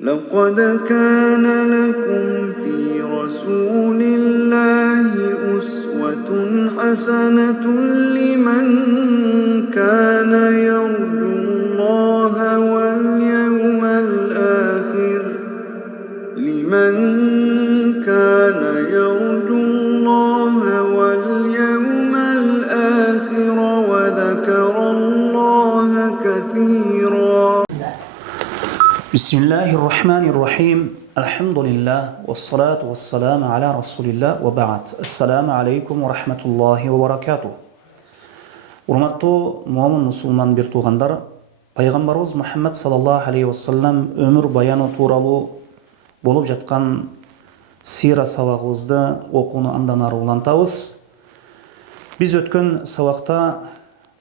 لقد كان لكم في رسول الله أسوة حسنة لمن كان يرجو الله واليوم الآخر وذكر الله كثيرا. بسم الله الرحمن الرحيم. الحمد لله والصلاة والسلام على رسول الله وبعد. السلام عليكم ورحمة الله وبركاته. Урматтуу муамин мусулман бир туугандар, пайгамбарыбыз Мухаммад саллаллаху алейхи вассалам өмүр баяны тууралуу болуп жаткан сира сабагыбызды окууну андан ары улантабыз. Биз өткөн сабакта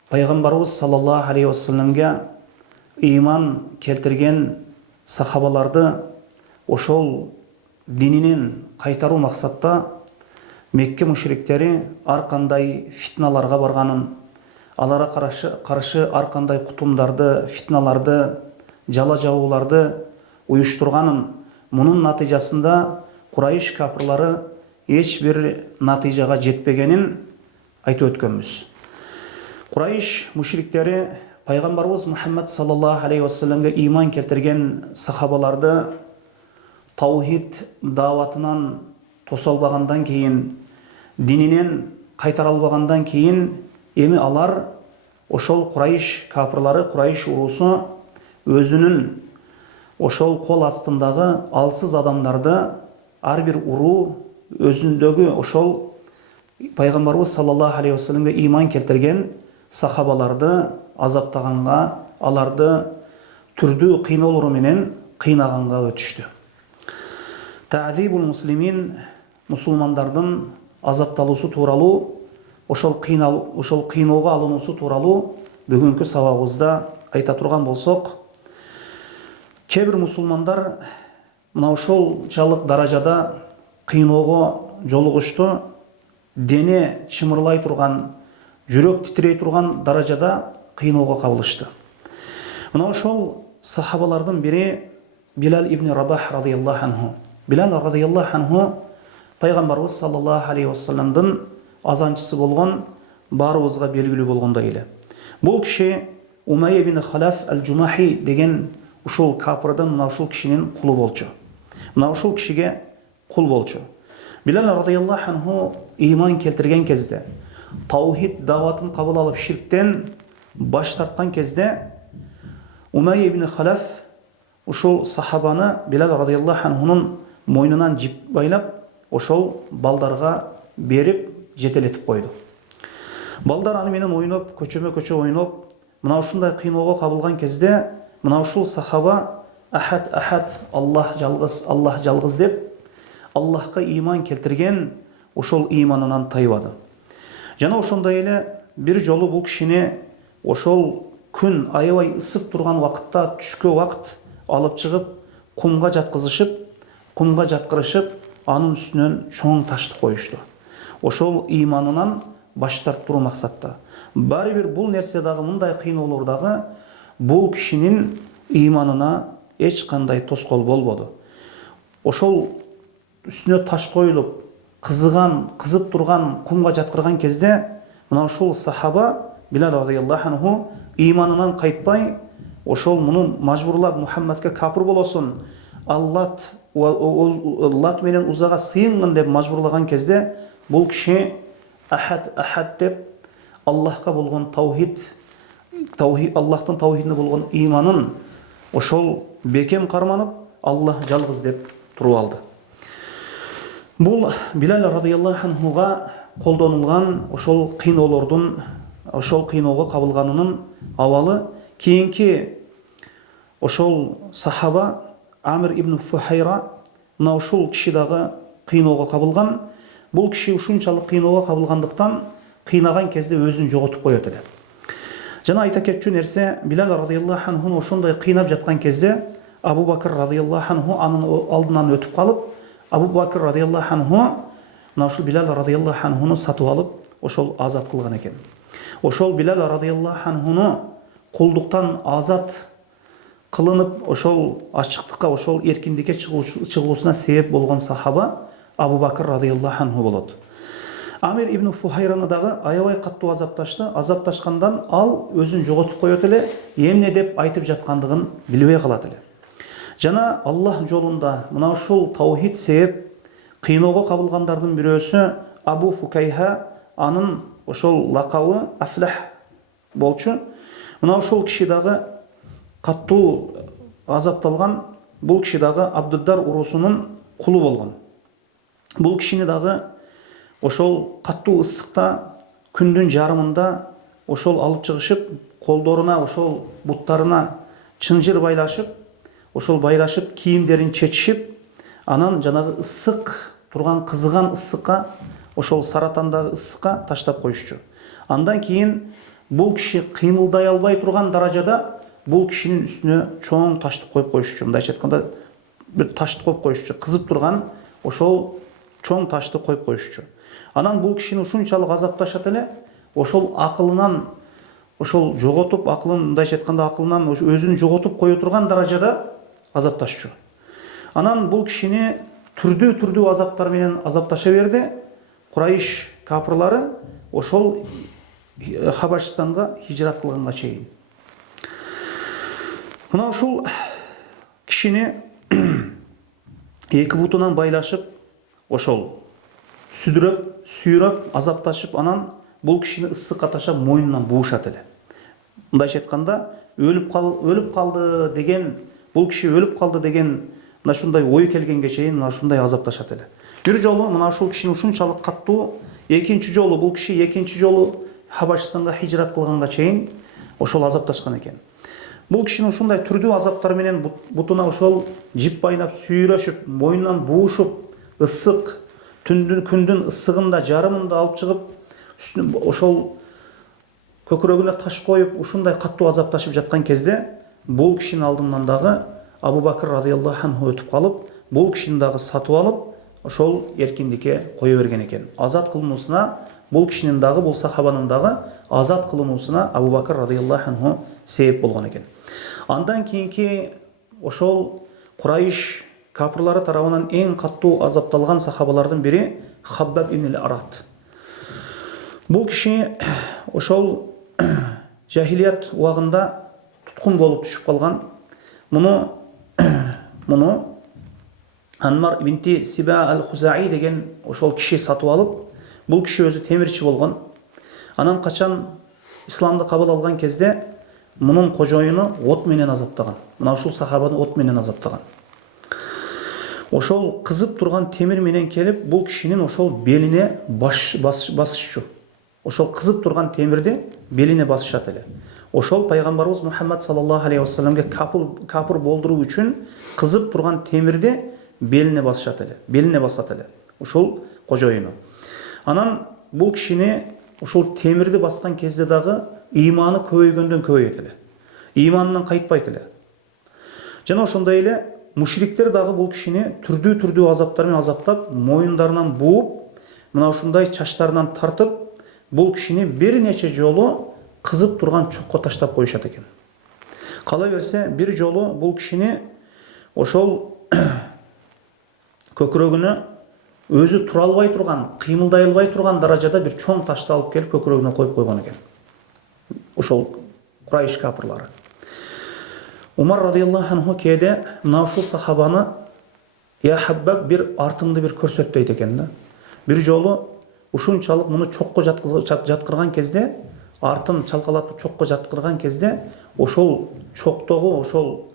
пайгамбарыбыз саллаллаху алейхи вассаламга ыйман келтирген сахабаларды ошол дининен кайтаруу максатта Мекке мушриктери ар кандай фитналарга барганын, аларга каршы ар кандай кутумдарды, фитналарды, жала жабууларды уюштурганын, мунун натыйжасында Курайш капырлары эч бир натыйжага жетпегенин айтып өткөнбүз. Курайш мушриктери пайгамбарыбыз Мухаммад саллаллаху алейхи вассаламга ыйман келтирген сахабаларды таухид даватынан тоса албагандан кийин, дининен кайтара албагандан кийин, эми алар ошол Курайш капырлары, Курайш уруусу өзүнүн ошол кол астындагы алсыз адамдарды, ар бир уруу өзүндөгү ошол пайгамбарыбыз саллаллаху алейхи вассаламга ыйман келтирген сахабаларды азаптаганга, аларды түрдүү кыйноолору менен кыйнаганга өтүштү. Та'зибул муслимин, мусулмандардын азапталуусу тууралуу, ошол кыйноого алынуусу тууралуу бүгүнкү сабагыбызда айта турган болсок, кээ бир мусулмандар мына ошолчалык даражада кыйноого жолугушту, дене чымырлай турган, жүрөк титирей турган даражада кыйноого кабылышты. Мына ошол сахабалардын бири Билал ибн Рабах радыйаллаху анху. Билал радыйаллаху анху пайгамбарыбыз саллаллаху алейхи вассаламдын азанчысы болгон, баарыбызга белгилүү болгондой эле. Бул киши Умайя ибн Халаф аль-Жумахи деген ушул капырдын мына ушул кишинин кулу болчу. Мына ушул кишиге кул болчу. Билал радыйаллаху анху ыйман келтирген кезде, таухид даватын кабыл алып ширктен баш тарткан кезде, Умайя ибн Халаф ушул сахабаны Билал радыйаллаху анхунун мойнунан жип байлап, ошол балдарга берип жетелетип койду. Балдар аны менен ойноп, көчөмө-көчө ойноп, мына ушундай кыйноого кабылган кезде, мына ушул сахаба ахад ахад, Аллах жалгыз деп, Аллахка ыйман келтирген ошол ыйманынан тайбады. Жана ошондой эле бир жолу бул кишини ошол күн аябай ысып турган вакытта, түшкө вакыт алып чыгып, кумга жаткырышып, анын үстүнөн чоң ташты коюшту. Ошол ыйманынан баш тарттыруу максатта. Баары бир бул нерсе дагы, мындай кыйноолор дагы бул кишинин ыйманына эч кандай тоскоол болбоду. Ошол үстүнө таш коюлуп, кызып турган, кумга жаткырган кезде, мына ушул сахаба Билал радыйаллаху анху ыйманынан кайтпай, ошол муну мажбурлап Мухаммадка капыр болосун, Лат менен Узага сыйынгын деп мажбурлаган кезде, бул киши ахад деп Аллахка болгон Аллахтын таухидине болгон ыйманын ошол бекем карманып, Аллах жалгыз деп туруп алды. Бул Билал радыйаллаху анхуга колдонулган ошол кыйноолордун, ошол кыйноого кабылганынын абалы. Кийинки ошол сахаба Амир ибн Фухайра, мына ушул киши дагы кыйноого кабылган. Бул киши ушунчалык кыйноого кабылгандыктан кыйнаган кезде өзүн жоготуп коет эле. Жана айта кетчү нерсе, Билал радыйаллаху анхуну ошондой кыйнап жаткан кезде, Абу Бакр радыйаллаху анху анын алдынан өтүп калып, Абу Бакр радыйаллаху анху мына ушул Билал радыйаллаху анхуну сатып алып, ошол азат кылган экен. Ошол Билал радыйаллаху анхуну кулдуктан азат кылынып ошол ачыктыкка, ошол эркиндикке чыгуусуна себеп болгон сахаба Абу Бакр радыйаллаху анху болот. Амир ибн Фухайраны дагы аябай каттуу азапташты. Азапташкандан ал өзүн жоготуп коет эле, эмне деп айтып жаткандыгын билбей калат эле. Жана Аллах жолунда мына ушул таухид себеп кыйноого кабылгандардын бирөөсү Абу Фукайха, анын ошол лакабы Афлах болчу. Мына ошол киши дагы каттуу азапталган. Бул киши дагы Абдуддар урусунун кулу болгон. Бул кишини дагы ошол каттуу ысыкта күндүн жарымында ошол алып чыгышып, колдоруна, ошол буттарына чынжыр байлашып, ошол байлашып, кийимдерин чечишип, анан жанагы ысык турган, кызыган ысыкка, ошол саратандагы ысыкка таштап коюшчу. Андан кийин бул киши кыймылдай албай турган даражада бул кишинин үстүнө чоң ташты коюп коюшчу. Мындайча айтканда бир ташты коюп коюшчу, кызып турган ошол чоң ташты коюп коюшчу. Анан бул кишини ушунчалык азапташат эле, ошол акылынан ошол жоготуп, акылын, мындайча айтканда акылынан өзүн жоготуп кое турган даражада азапташчу. Анан бул кишини түрдүү азаптар менен азапташа берди. Курайш капырлары ошол Хабашстанга хижрат кылганга чейин. Мына ушул кишини эки бутунан байлашып, ошол сүйрөп, азапташып, анан бул кишини ысыкка ташап мойнунан буушат эле. Мындайча айтканда, өлүп калды деген, бул киши өлүп калды деген мына ушундай ой келгенге чейин мына ушундай азапташат эле. Бир жолу мына ушул кишини ушунчалык каттуу, экинчи жолу бул киши экинчи жолу Хабашстанга хижрат кылганга чейин ошол азапташкан экен. Бул кишини ушундай түрдүү азаптар менен бутуна ошол жип байнап, сүйрөшүп, мойнунан буушуп, ысык күндүн ысыгында, жарымында алып чыгып, ошол көкүрөгүнө таш коюп, ушундай каттуу азапташып жаткан кезде бул кишинин алдынан дагы Абу Бакр радыйаллаху анху өтүп калып, бул кишини дагы сатып алып, ошол эркиндикке кое берген экен. Азат кылынуусуна, бул кишинин дагы, бул сахабанын дагы азат кылынуусуна Абу Бакр радыйаллаху анху себеп болгон экен. Андан кийинки ошол Курайш капырлары тарабынан эң каттуу азапталган сахабалардын бири Хаббаб ибн Арат. Бул киши ошол жахилият убагында туткун болуп түшүп калган. Муну Анмар ибн Сиба ал-Хузаи деген ошол киши сатып алып, бул киши өзү темирчи болгон. Анан качан исламды кабыл алган кезде мунун кожоюну от менен азаптаган. Мына ушул сахабаны от менен азаптаган. Ошол кызып турган темир менен келип, бул кишинин ошол белине басышчу. Ошол кызып турган темирди белине басышат эле. Ошол пайгамбарыбыз Мухаммад саллаллаху алейхи вассаламга капыр болдуруу үчүн кызып турган темирди белине басышат эле, белине басат эле. Ошол кожоюну. Анан бул кишини ошол темирди баскан кезде дагы ыйманы көбөйгөндөн көбөйөт эле. Ыйманынан кайтпайт эле. Жана ошондой эле мушриктер дагы бул кишини түрдүү азаптар менен азаптап, моюндарынан бууп, мына ушундай чачтарынан тартып, бул кишини бир нече жолу кызып турган чокко таштап коюшат экен. Кала берсе, бир жолу бул кишини ошол көкүрөгүнө өзү тура албай турган, кыймылдай албай турган даражада бир чоң ташты алып келип көкүрөгүнө коюп койгон экен. Ошол Курайш капырлары. Умар радыйаллаху анху кээде мына ушул сахабаны "Я Хаббаб, бир артыңды бир көрсөт" дейт экен да. Бир жолу ушунчалык муну чокко жаткырган кезде, артын чалкалатып чокко жаткырган кезде, ошол чоктогу ошол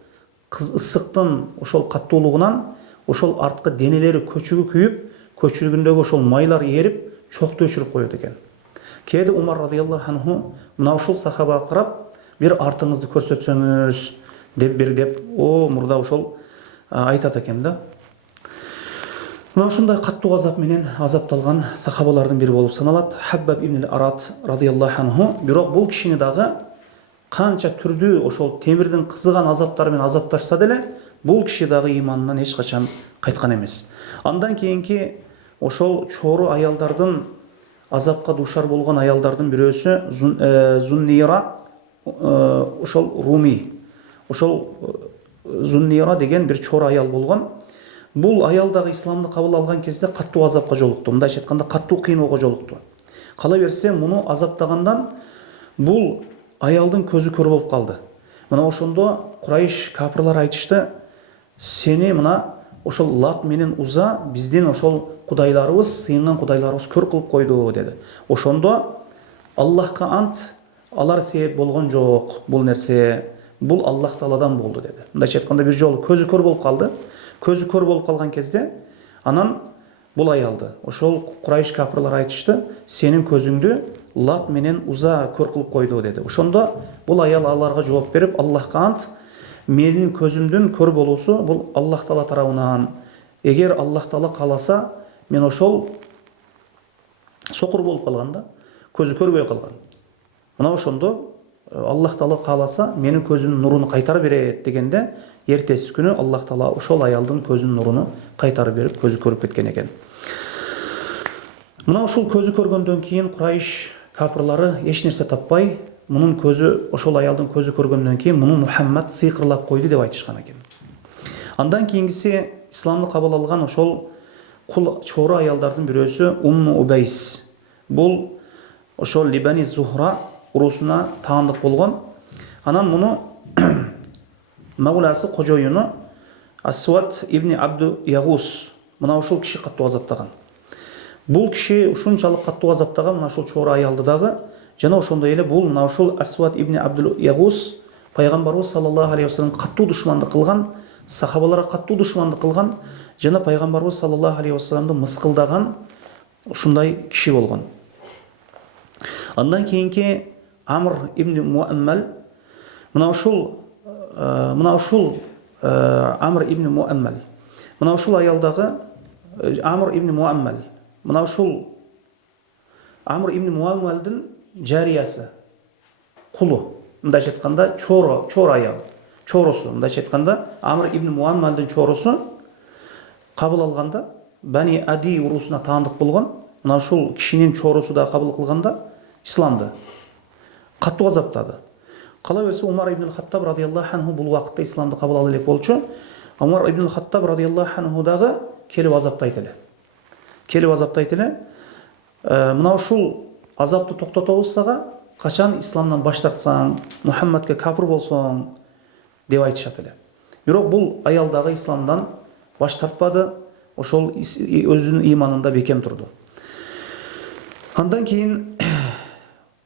ысыктын ошол каттуулугунан ошол арткы денелери көчүгү күйүп, көчүргүндөгү ошол майлар эрип, чокту өчүрүп коет экен. Кээде Умар радыйаллаху анху мына ушул сахабага карап, бир артыңызды көрсөтсөңүз деп мурда ошол айтат экен да. Мына ушундай каттуу азап менен азапталган сахабалардын бири болуп саналат Хаббаб ибн Арат радыйаллаху анху. Бирок бул кишини дагы канча түрдүү ошол темирдин кызыган азаптары менен азапташса деле, бул киши дагы ыйманынан эч качан кайткан эмес. Андан кийинки ошол чору аялдардын, азапка дуушар болгон аялдардын бирөөсү Зуннира ошол Руми. ошол Зуннира деген бир чор аял болгон. Бул аял дагы исламды кабыл алган кезде каттуу азапка жолукту. Мындайча айтканда каттуу кыйноого жолукту. Кала берсе, муну азаптагандан бул аялдын көзү көр болуп калды. Мына ошондо Курайш капырлар айтышты: "Сени мына ошол Лат менен Уза биздин ошол кудайларыбыз, сыйынган кудайларыбыз көр кылып койду" деди. Ошондо Аллахка ант, алар себеп болгон жок. Бул нерсе бул Аллах Тааладан болду деди. Мындайча айтканда бир жолу көзү көр болуп калды. Көзү көр болуп калган кезде анан бул аялды ошол Курайш капырлар айтышты: "Сенин көзүңдү Лат менен Уза көр кылып койду" деди. Ошондо бул аял аларга жооп берип: "Аллахка ант, менин көзүмдүн көр болуусу бул Аллах Таала тарабынан. Эгер Аллах Таала кааласа, мен ошол сокур болуп калганда, көзү көрбөй калган. Мына ошондо Аллах Таала кааласа, менин көзүмдүн нуруну кайтарып берет" дегенде, эртеси күнү Аллах Таала ошол аялдын көзүнүн нуруну кайтарып берип, көзү көрүп кеткен экен. Мына ушул көзү көргөндөн кийин Курайш капырлары эч нерсе таппай, мунун көзү, ошол аялдын көзү көргөндөн кийин муну Мухаммад сыйкырлап койду деп айтышкан экен. Андан кийингиси исламды кабыл алган ошол кул чору аялдардын бирөөсү Умму Убайс. Бул ошол Либани Зухра урусуна таандык болгон. Анан муну Мауласы кожоюну Асват ибн Абду Ягус, мына ушул киши каттуу азаптаган. Бул киши ушунчалык каттуу азаптаган мына ушул чору аялды дагы, жана ошондой эле бул мына ушул Асват ибн Абду Ягус пайгамбарыбыз саллаллаху алейхи вассалам каттуу душмандык кылган, сахабаларга каттуу душмандык кылган, жана пайгамбарыбыз саллаллаху алейхи вассаламды мыскылдаган ушундай киши болгон. Андан кийинки Амр ибн Муаммал, мына ушул Амр ибн Муаммал, мына ушул аялдагы Амр ибн Муаммал, мына ушул Амр ибн Муаммалдын жариясы, кулу, мындайча айтканда чор аял, чорусу, мындайча айтканда Амр ибн Муаммалдын чорусу кабыл алганда Бани Ади урусуна таандык болгон. Мына ушул кишинин чорусу да кабыл кылганда исламды каттуу азаптады. Кала берсе, Умар ибн Хаттаб радияллаху анху бул вакытта исламды кабыл ала элек болчу. Умар ибн Хаттаб радияллаху анху дагы келип азаптайт эле. Мына ушул азапты токтотобуз сага, качан исламдан баш тартсаң, Мухаммадка капыр болсоң деп айтышат эле. Бирок бул аял дагы исламдан баш тартпады, ошол өзүнүн иманында бекем турду. Андан кийин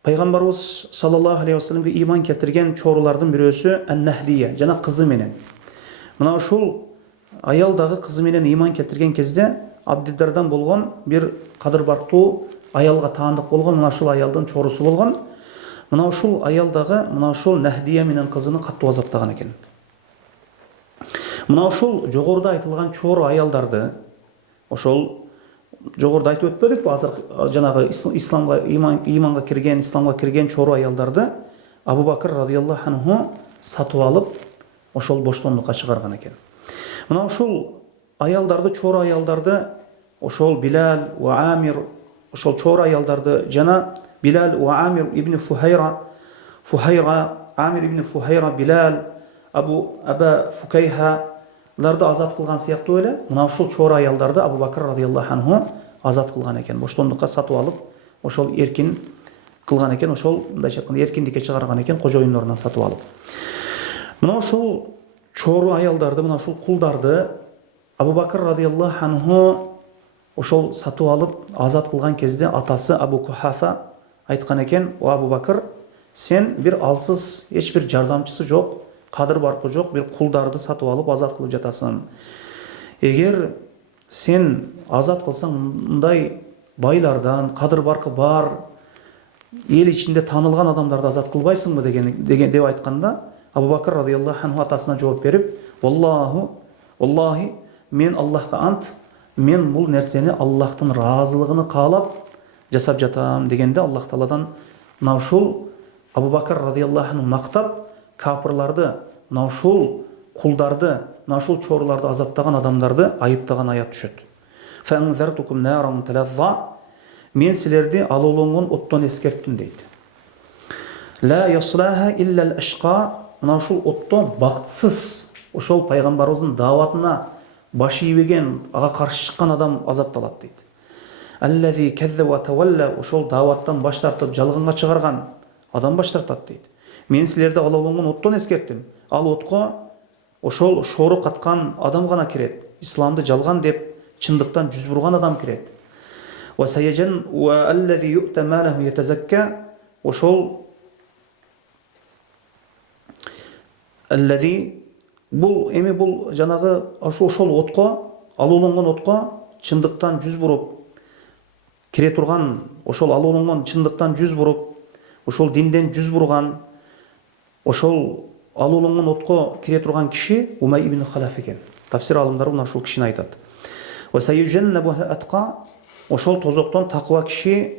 пайгамбарыбыз саллаллаху алейхи вассаламга иман келтирген чорулардын бирөөсү Ан-Нахдия, жана кызы менен. Мына ушул аял дагы кызы менен иман келтирген кезде Абдиддардан болгон бир кадыр барктуу аялга таандык болгон, мына ушул аялдын чорусу болгон. Мына ушул аял дагы мына ушул Нахдия менен кызыны каттуу азаптаган экен. Мына ушул жогоруда айтылган чору аялдарды, ошол жогоруда айтып өтпөдүкпү, азыр жанагы исламга иманга кирген, исламга кирген чору аялдарды Абу Бакр радияллаху анху сатып алып, ошол боштондукка чыгарган экен. Мына ушул аялдарды, чору аялдарды, ошол Билал ва Амир, ошол чору аялдарды жана Билал ва Амир ибн Фухайра, Амир ибн Фухайра, Билал, Аба Фукайхаларды азат кылган сыяктуу эле, мына ушул чору аялдарды Абу Бакр радияллаху анху азат кылган экен. Боштондукка сатып алып, ошол эркин кылган экен, ошол мындайча айтканда эркиндикке чыгарган экен, кожоюндорунан сатып алып. Мына ушул чору аялдарды, мына ушул кулдарды Абу Бакр радияллаху анху ошол сатып алып азат кылган кезде атасы Абу Кухафа айткан экен: "О Абу Бакр, сен бир алсыз, эч бир жардамчысы жок, кадыр баркы жок бир кулдарды сатып алып азат кылып жатасың. Эгер сен азат кылсаң, мындай байлардан, кадыр баркы бар, эл ичинде таанылган адамдарды азат кылбайсыңбы?" деген деп айтканда, Абу Бакр радияллаху анху атасына жооп берип: "Валлахи, мен Аллахка ант, мен бул нерсени Аллахтын ыраазылыгын каалап жасап жатам" дегенде, Аллах Тааладан мына ушул Абу Бакр радияллаху анху мактап, капырларды, мына ушул кулдарды, мына ушул чоруларды азаптаган адамдарды айыптаган аят түшөт. "Фанзартукум наран талазза", мен силерди алоолонгон оттон эскерттим дейт. "Ла яслаха илля ал-ашқа", мына ушул отто бактысыз ошол пайгамбарыбыздын дааватына баш ийбеген, ага каршы чыккан адам азапталат дейт. Аллази каззаба ва тавалла, ошол дааваттан баш тартып жалганга чыгарган адам баш тартат дейт. Мен силерди алауланган оттон эскерттим. Ал отко ошол шору каткан адам гана кирет. Исламды жалган деп чындыктан жүз бурган адам кирет. Ва саяжан ва аллази ю'та малаху ятазакка, ошол аллази бул эми бул жанагы ошол отко, алууланган отко чындыктан жүз буруп кире турган, ошол алууланган чындыктан жүз буруп, ошол динден жүз бурган, ошол алууланган отко кире турган киши Умай ибн Халаф экен. Тафсир алымдары мына ушул кишини айтат. Ва саюжаннабу атқа, ошол тозоктон таква киши,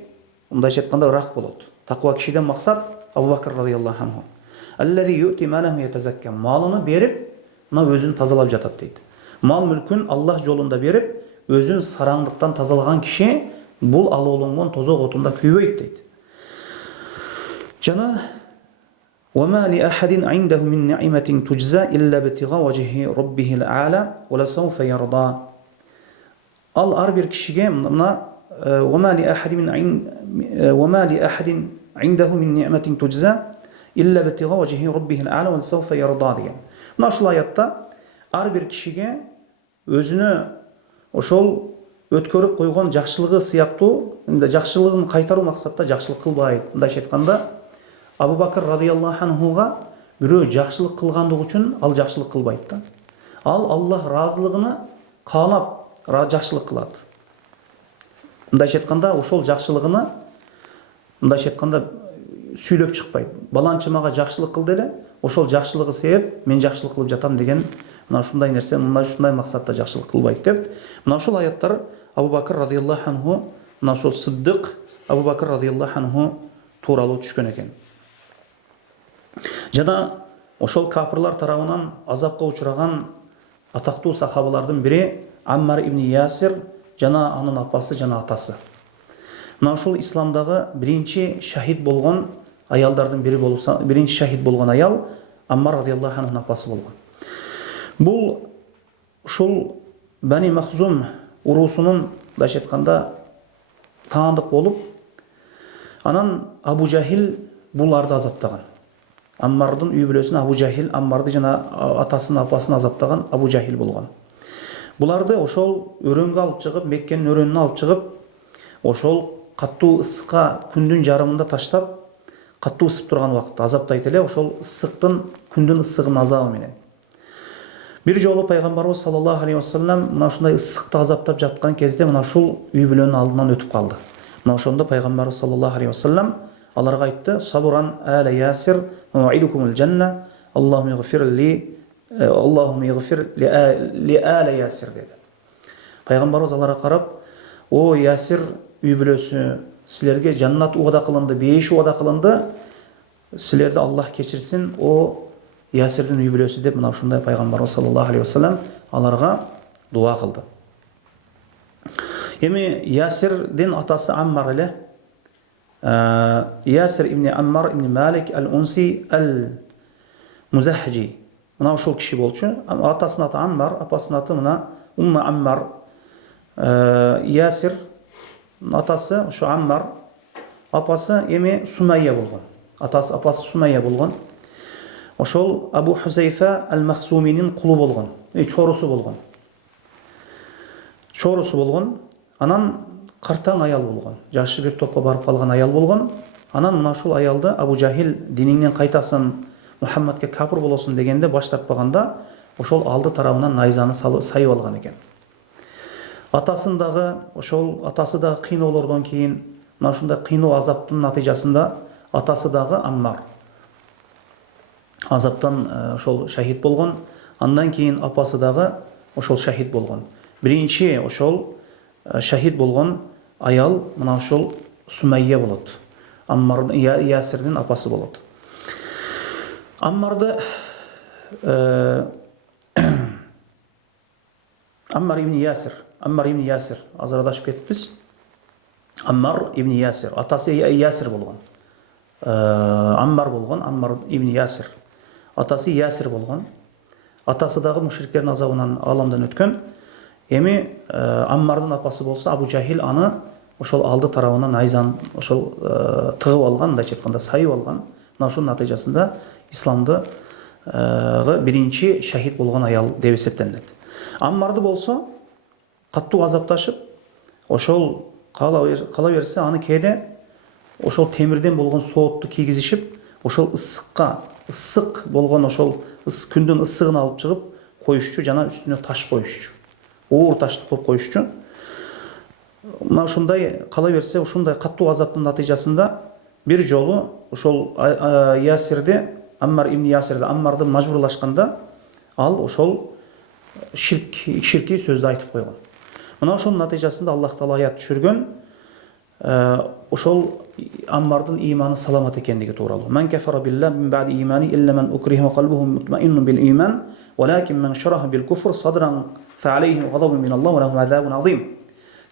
мындайча айтканда, ырак болот. Таква кишиден максат Абу Бакр радыйаллаху анху. Аллази ю'ти малаху ятазакка, малыны берип, мына өзүн тазалап жатат дейт. Мал мүлкүн Аллах жолунда берип, өзүн сараңдыктан тазалаган киши бул алууланган тозок отунда күйбөйт дейт. Жана وما لأحد عنده من نعمة تجزى إلا ابتغاء وجه ربه الأعلى ولسوف يرضى. Ал ар бир кишиге мына وما لأحد عنده من نعمة تجزى إلا ابتغاء وجه ربه الأعلى ولسوف يرضى деген. Мына ушул аятта ар бир кишиге өзүнө ошол өткөрүп койгон жакшылыгы сыяктуу, жакшылыгын кайтаруу максатта жакшылык кылбайт. Мындайча айтканда, Абу Бакр радыйаллаху анхуга бирөө жакшылык кылгандыгы үчүн ал жакшылык кылбайт да. Ал Аллах разылыгыны каалап жакшылык кылат. Мындайча айтканда, ошол жакшылыгыны мындайча айтканда сүйлөп чыкпайт. Баланчы мага жакшылык кылды эле, ошол жакшылыгы себеп мен жакшылык кылып жатам деген, мына ушундай нерсе, мына ушундай максатта жакшылык кылбайт деп. Мына ушул аяттар Абу Бакр радыйаллаху анху, мына ушул Сиддык Абу Бакр радыйаллаху анху тууралуу түшкөн экен. Жана ошол капырлар тарабынан азапка учураган атактуу сахабалардын бири Аммар ибн Ясир жана анын апасы жана атасы. Мына ушул исламдагы биринчи шахид болгон аялдардын бири болуп, биринчи шахид болгон аял Аммар радыйаллаху анхунун апасы болгон. Бул ушул Бани Махзум урусунун, мындайча айтканда, таандык болуп, анан Абу Жахил буларды азаптаган. Аммардын үй бүлөсүн Абу Жахил, Аммарды жана атасын, апасын азаптаган Абу Жахил болгон. Буларды ошол өрөнгө алып чыгып, Меккенин өрөөнүнө алып чыгып, ошол каттуу ысыкка күндүн жарымында таштап, каттуу ысып турган убакытта азаптайт эле, ошол ысыктын, күндүн ысыгынын азабы менен. Бир жолу пайгамбарыбыз саллаллаху алейхи вассалам мына ушундай ысыкта азаптап жаткан кезде мына ушул үй бүлөнүн алдынан өтүп калды. Мына ошондо пайгамбарыбыз саллаллаху алейхи вассалам аларга айтты: "Сабран аля Ясир, мауидукумул жанна, Аллаху игфир ли аля Ясир" dedi. Пайгамбарыбыз аларга карап: "О Ясир үй бүлөсү, силерге жаннат угада кылынды, бейиш угада кылынды. Силерди Аллах кечирсин, о Ясирдин үй бүлөсү" деп мына ушундай пайгамбарыбыз саллаллаху алейхи вассалам аларга дуа кылды. Эми Ясирдин атасы Аммар эле, Ясир ибн Аммар ибн Малик ал-Унси ал-Музахжи. Мына ушул киши болчу. Атасынын аты Аммар, апасынын аты мына Умма Аммар. Ясир атасы ошо Аммар, апасы эми Сумайя болгон. Апасы Сумайя болгон. Ошол Абу Хузайфа ал-Махсуминин кулу болгон, чорусу болгон. Чорусу болгон. Анан картаң аял болгон. Жашы бир топко барып калган аял болгон. Анан мына ушул аялды Абу Жахил диниңден кайтасын, Мухаммадке капыр болосун дегенде баш тартпаганда, ошол алды тарабынан найзаны сайып алган экен. Атасын дагы, ошол атасы дагы кыйноолордон кийин, мына ушундай кыйноо азаптын натыйжасында атасы дагы Аммар азаптан ошол шахид болгон. Андан кийин апасы дагы ошол шахид болгон. Биринчи ошол шахид болгон аял мына ошол Сумайя болот. Аммар Ясирдин апасы болот. Аммарды Аммар ибн Ясир азыр адашып кетипиз. Аммар ибн Ясир, атасы Ясир болгон. Аммар болгон, Аммар ибн Ясир. Атасы Ясир болгон. Атасы дагы мушриктердин азабынан аламдан өткөн. Эми Аммардын апасы болсо Абу Жахил аны ошол алды тарабынан найзан ошол тыгып алган, мындайча айтканда сайып алган. Мына ошонун натыйжасында исламды биринчи шахид болгон аял деп эсептелет. Аммарды болсо каттуу азапташып, ошол кала берсе аны кээде ошол темирден болгон соотту кийгизишип, ошол ысык болгон ошол күндүн ысыгын алып чыгып коюшчу, жана үстүнө таш коюшчу. Оор ташты коюп коюшчу. Мына ушундай кала берсе, ушундай каттуу азаптын натыйжасында бир жолу ошол Ясирде, Аммар ибн Ясирде Аммарды мажбурлашканда, ал ошол ширки сөздү айтып койгон. Мына ошонун натыйжасында Аллах Таала аят түшүргөн, ошол Аммардын иманы саламат экендиги тууралуу. Мен кафара билла мин ба'ди имани илля мен укриха калбуху мутмаиннун бил иман, валакин мен шараха бил куфр садран фа алейхим гадабун миналлах ва лахум азабун азим.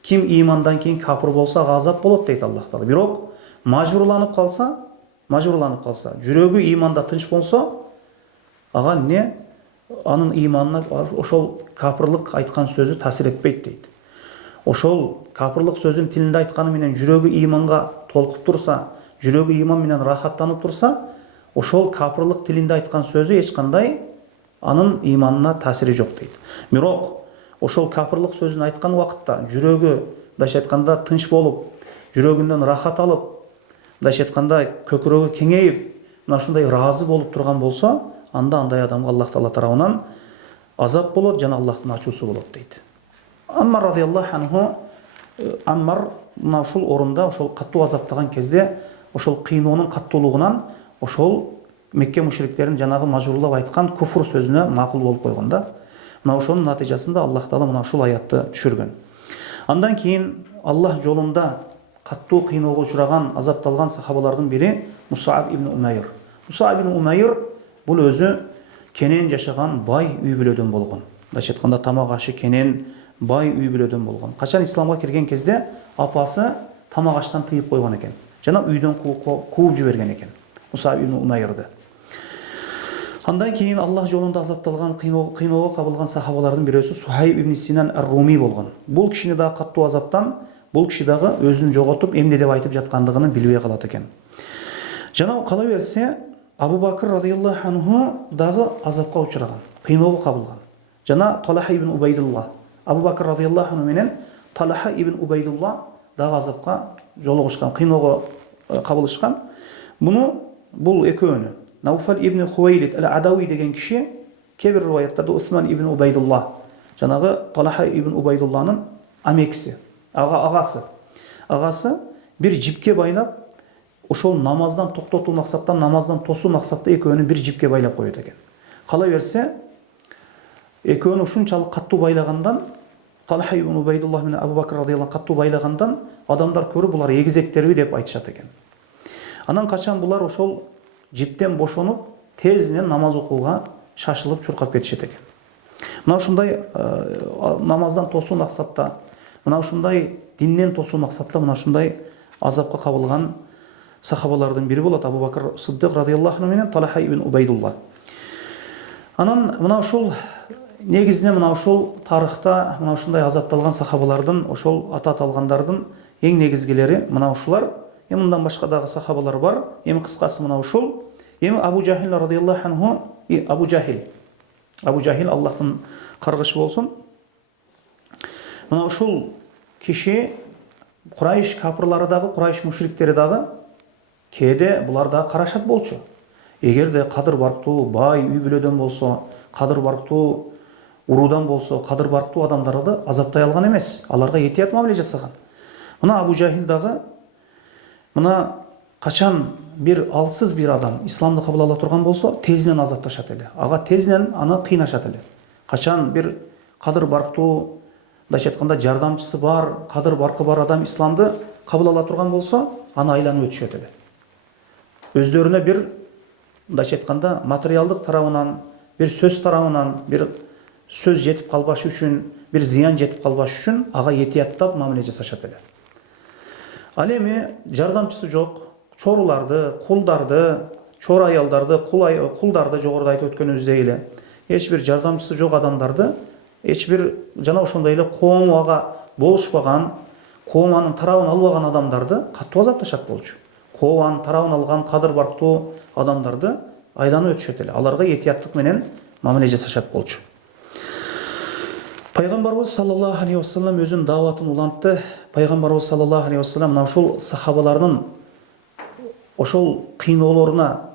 Ким имандан кийин кафир болсо азап болот дейт Аллах Таала. Бирок мажбурланып калса, жүрөгү иманда тынч болсо, ага эмне анын иманына ошол кафирлык айткан сөзү таасир этпейт дейт. Ошол кафирлык сөзүн тилинде айтканы менен жүрөгү иманга толкуп турса, жүрөгү иман менен рахаттанып турса, ошол кафирлык тилинде айткан сөзү эч кандай анын иманына таасири жок дейт. Бирок ошол кафирлык сөзүн айткан убакытта жүрөгү мындайча айтканда тынч болуп, жүрөгүндөн рахат алып, мындайча айтканда көкүрөгү кеңейип, мына ушундай ыраазы болуп турган болсо, анда андай адамга Аллах Таала тарабынан азап болот жана Аллахтын ачуусу болот дейт. Аммар радиаллаху анху, Аммар мына ушул орунда ошол каттуу азаптаган кезде ошол кыйноонун каттуулугунан ошол Мекке мушриктерин жанагы мажбурлап айткан куфр сөзүнө макул болуп койгон да. Мына ошонун натыйжасында Аллах Таала мына ушул аятты түшүргөн. Андан кийин Аллах жолунда каттуу кыйноого учураган, азапталган сахабалардын бири Мусаб ибн Умайр. Мусаб ибн Умайр бул өзү кенен жашаган бай үй бүлөдөн болгон. Мындайча айтканда тамак ашы кенен бай үй бүлөдөн болгон. Качан исламга кирген кезде апасы тамак аштан тыйып койгон экен. Жана үйдөн кууп жиберген экен Мусаб ибн Умайрды. Андан кийин Аллах жолунда азапталган, кыйноого кабылган сахабалардын бирөөсү Сухайб ибн Синан ар-Руми болгон. Бул кишини дагы каттуу азаптан, бул киши дагы өзүн жоготуп, эмне деп айтып жаткандыгын билбей калат экен. Жана кала берсе, Абу Бакр радиаллаху анху дагы азапка учураган, кыйноого кабылган. Жана Талаха ибн Убайдулла, Абу Бакр радиаллаху анху менен Талаха ибн Убайдулла дагы азапка жолугушкан, кыйноого кабылышкан. Бул экөөнү Науфал ибн Хувейлид ал-Адауи деген киши, кээ бир риваяттарда Усман ибн Убайдулла, жанагы Талаха ибн Убайдулланын амекиси, агасы бир жипке байлап, ошол намаздан токтотуу максатта, намаздан тосуу максатта экөөнү бир жипке байлап коет экен. Кала берсе, экөөнү ушунчалык каттуу байлагандан, Талаха ибн Убайдулла менен Абу Бакр радиаллаху каттуу байлагандан, адамдар көрүп булар эгизектерби деп айтышат экен. Анан качан булар ошол жиптен бошонуп, тезинен намаз окууга шашылып чуркап кетишет экен. Мына ушундай намаздан тосуу максатта, мына ушундай динден тосуу максатта, мына ушундай азапка кабылган сахабалардын бири болот Абу Бакр Сиддик радиаллаху анху менен Талаха ибн Убайдулла. Анан мына ушул негизинен мына ушул тарыхта мына ушундай азапталган сахабалардын, ошол ата аталгандардын эң негизгилери мына ушулар. Мындан башка дагы сахабалар бар. Эми кыскасы мына ушул. Эми Абу Жахил радиаллаху анху, Абу Жахил Аллахтын каргышы болсун. Мына ушул киши Курайш капырлары дагы, Курайш мушриктери дагы кээде булар дагы карашат болчу. Эгерде кадыр барктуу бай үй бүлөдөн болсо, кадыр барктуу уруудан болсо, кадыр барктуу адамдарды азаптай алган эмес. Аларга этият мамиле жасаган. Мына Абу Жахил дагы мына качан бир алсыз бир адам исламды кабыл ала турган болсо, тезинен азапташат эле. Ага тезинен аны кыйнашат эле. Качан бир кадыр барктуу, мындайча айтканда жардамчысы бар, кадыр баркы бар адам исламды кабыл ала турган болсо, аны айланып өтүшөт эле. Өздөрүнө бир мындайча айтканда материалдык тарабынан, бир сөз тарабынан, бир сөз жетип калбаш үчүн, бир зыян жетип калбаш үчүн ага этияттап мамиле жасашат эле. Ал эми жардамчысы жок, чоруларды, кулдарды, чор аялдарды, кулдарды жогоруда айтып өткөнүбүздөй эле эч бир жардамчысы жок адамдарды, эч бир жана ошондой эле коому ага болушпаган, коому анын тарабын албаган адамдарды катуу азапташат болчу. Коому анын тарабын алган кадыр барктуу адамдарды айланып өтүшөт эле. Аларга этияттык менен мамиле жасашат болчу. Пайгамбарыбыз саллаллаху алейхи вассалам өзүнүн дааватын улантты. Пайгамбарыбыз саллаллаху алейхи вассалам мына ушул сахабаларынын ошол кыйноолоруна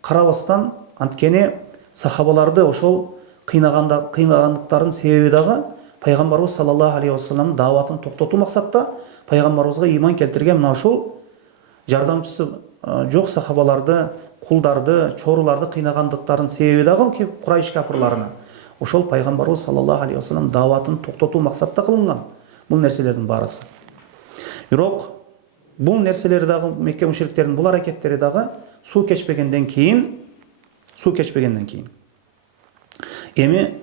карабастан, анткени сахабаларды ошол кыйнагандыктарынын себеби дагы Пайгамбарыбыз саллаллаху алейхи вассаламдын дааватын токтотуу максатта пайгамбарыбызга ыйман келтирген мына ушул жардамчысы жок сахабаларды, кулдарды, чоруларды кыйнагандыктарынын себеби дагы Курайш капырларына ошол пайгамбарыбыз саллаллаху алейхи вассалам дааватын токтотуу максатта кылынган бул нерселердин баарысы. Бирок бул нерселер дагы Мекке мушриктеринин бул аракеттери дагы суу кечпегенден кийин эми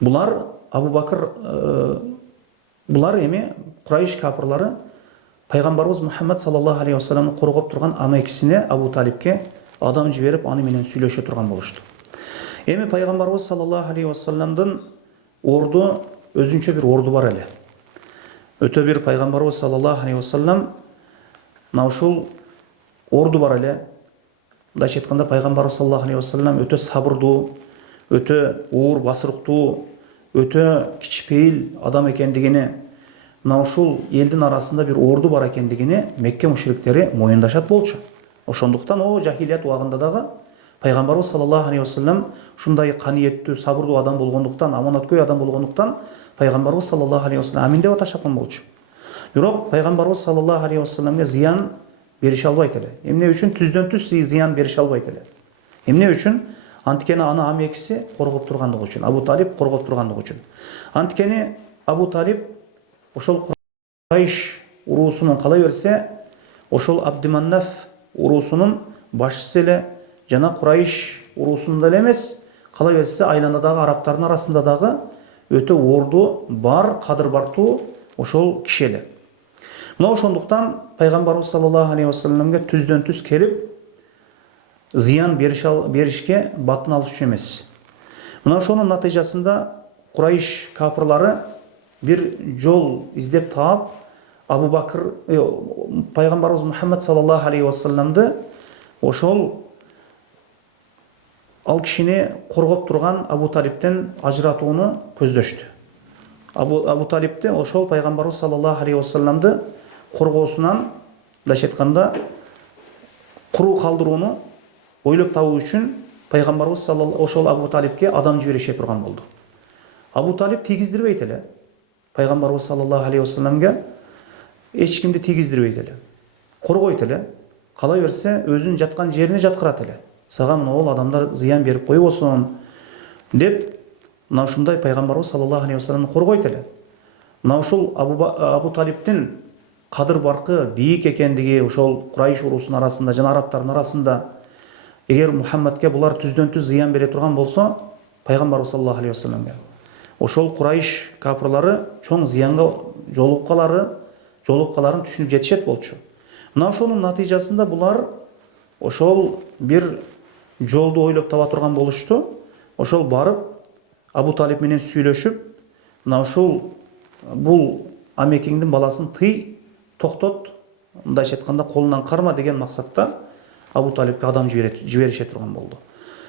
булар Абу Бакыр булар эми Курайш капырлары пайгамбарыбыз Мухаммад саллаллаху алейхи вассаламды коргоп турган амекисине Абу Талибке адам жиберип аны менен сүйлөшө турган болушту. Эми пайгамбарыбыз саллаллаху алейхи вассаламдын орду өзүнчө бир орду бар эле. Өтө бир пайгамбарыбыз саллаллаху алейхи вассалам мына ушул орду бар эле. Мындайча айтканда пайгамбарыбыз саллаллаху алейхи вассалам өтө сабырдуу, өтө оор басырыктуу, өтө кичпейил адам экендигини, мына ушул элдин арасында бир орду бар экендигини Мекке мушриктери моюндашат болчу. Ошондуктан жахилият убагында дагы пайгамбарыбыз саллаллаху алейхи вассалам ушундай каниеттүү, сабырдуу адам болгондуктан, аманаткөй адам болгондуктан пайгамбарыбыз саллаллаху алейхи вассалам амин деп аташкан болчу. Бирок пайгамбарыбыз саллаллаху алейхи вассаламга зыян берише албайт эле. Эмне үчүн? Түздөн түз зыян берише албайт эле. Эмне үчүн? Анткени аны амекиси коргоп тургандыгы үчүн, Абу Талиб коргоп тургандыгы үчүн. Анткени Абу Талиб ошол Курайш уруусунун кала берсе, ошол Абдиманнаф уруусунун башчысы эле жана Курайш уруусунда эле эмес, кала берсе айланадагы арабтардын арасында дагы өтө орду бар, кадыр барктуу ошол киши эле. Мына ошондуктан пайгамбарыбыз саллаллаху алейхи вассаламга түздөн түз келип зыян беришке батын алыш үчүн эмес. Мына ошонун натыйжасында Курайш капырлары бир жол издеп таап Абу Бакыр пайгамбарыбыз Мухаммад саллаллаху алейхи вассаламды ошол ал кишини коргоп турган Абу Талибтен ажыратууну көздөштү. Абу Талибти ошол пайгамбарыбыз саллаллаху алейхи вассаламды коргоосунан, мындайча айтканда, куру калдырууну ойлоп табуу үчүн пайгамбарыбыз ошол Абу Талибке адам жиберише турган болду. Абу Талиб тийгиздирбейт эле. Пайгамбарыбыз саллаллаху алейхи вассаламга эч кимди тийгиздирбейт эле. Коргойт эле. Кала берсе өзүнүн жаткан жерине жаткырат эле. Сага могул адамдар зыян берип койбосун деп, мына ушундай пайгамбарыбыз саллаллаху алейхи вассаламды коргойт эле. Мына ушул Абу Талибтин кадыр баркы бийик экендиги ошол Курайш уруусунун арасында жана арабтардын арасында эгер Мухаммадке булар түздөн түз зыян бере турган болсо, пайгамбарыбыз саллаллаху алейхи вассаламга ошол Курайш капырлары чоң зыянга жолугуп каларын түшүнүп жетишет болчу. Мына ошонун натыйжасында булар ошол бир жолду ойлоп таба турган болушту. Ошол барып Абу Талиб менен сүйлөшүп, мына ушул бул амекеңдин баласын тый, токтот, мындайча айтканда колунан карма деген максатта Абу Талибке адам жиберише турган болду.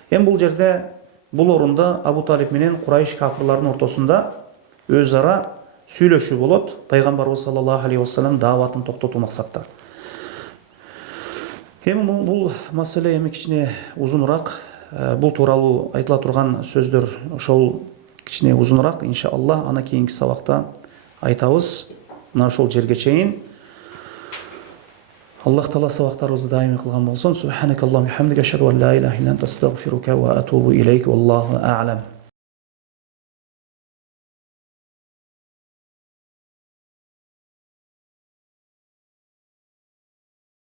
Эми бул жерде бул орунда Абу Талиб менен Курайш капырларынын ортосунда өз ара сүйлөшүү болот, пайгамбарыбыз саллаллаху алейхи вассалам дааватын токтотуу максатта. Эми бул маселе кичине узунураак, бул тууралуу айтыла турган сөздөр ошол кичине узунураак, иншаллах, аны кийинки сабакта айтабыз. Мына ошол жерге чейин Аллах Таала сабактарыбызды даими кылган болсун. Субханакаллаху ва бихамдика, ашхаду ан ла илаха илля анта, астагфирука ва атубу илейк. Валлаху а'лам.